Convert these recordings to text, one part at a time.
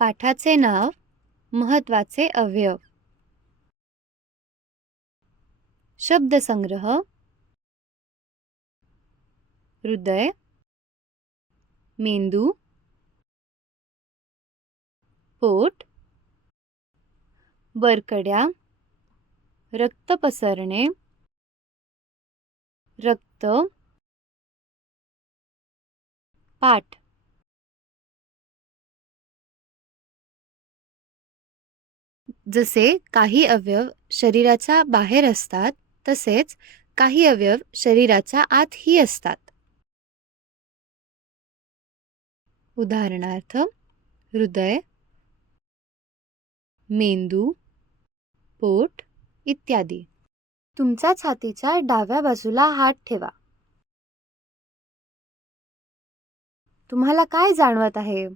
पाठाचे नाव महत्वाचे अवयव. शब्दसंग्रह. हृदय, मेंदू, पोट, बरकड्या, रक्त पसरणे, रक्त, पाठ. जसे काही अवयव शरीराच्या बाहेर असतात, तसेच काही अवयव शरीराच्या आतही असतात. उदाहरणार्थ हृदय, मेंदू, पोट इत्यादी. तुमच्या छातीच्या डाव्या बाजूला हात ठेवा. तुम्हाला काय जाणवत आहे?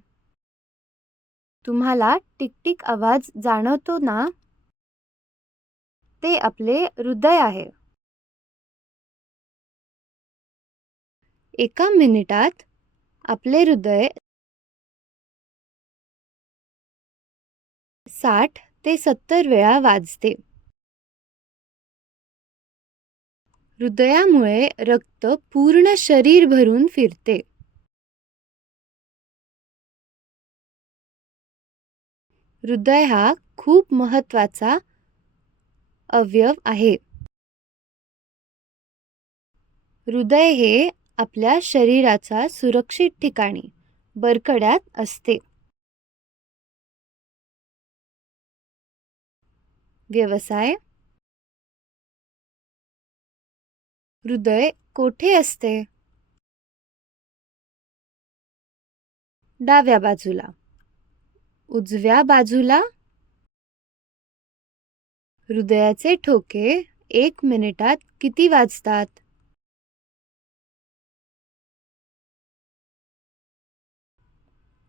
तुम्हाला टिकटिक आवाज जाणवतो ना? ते आपले हृदय आहे. एका मिनिटात आपले हृदय 60 ते 70 वेळा वाजते. हृदयामुळे रक्त पूर्ण शरीर भरून फिरते. हृदय हा खूप महत्त्वाचा अवयव आहे. हृदय हे आपल्या शरीराच्या सुरक्षित ठिकाणी बरकड्यात असते. व्यवसाय. हृदय कोठे असते? डाव्या बाजूला. उजव्या बाजूला. हृदयाचे ठोके 1 मिनिटात किती वाजतात?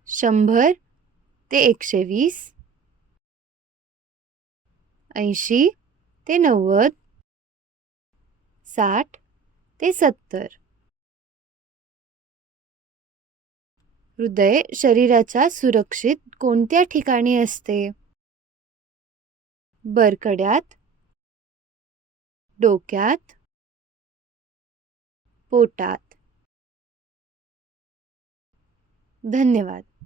100 ते 120, 80 ते 90, 60 ते 70. हृदय शरीराच्या सुरक्षित कोणत्या ठिकाणी असते? बरकड्यात, डोक्यात, पोटात. धन्यवाद.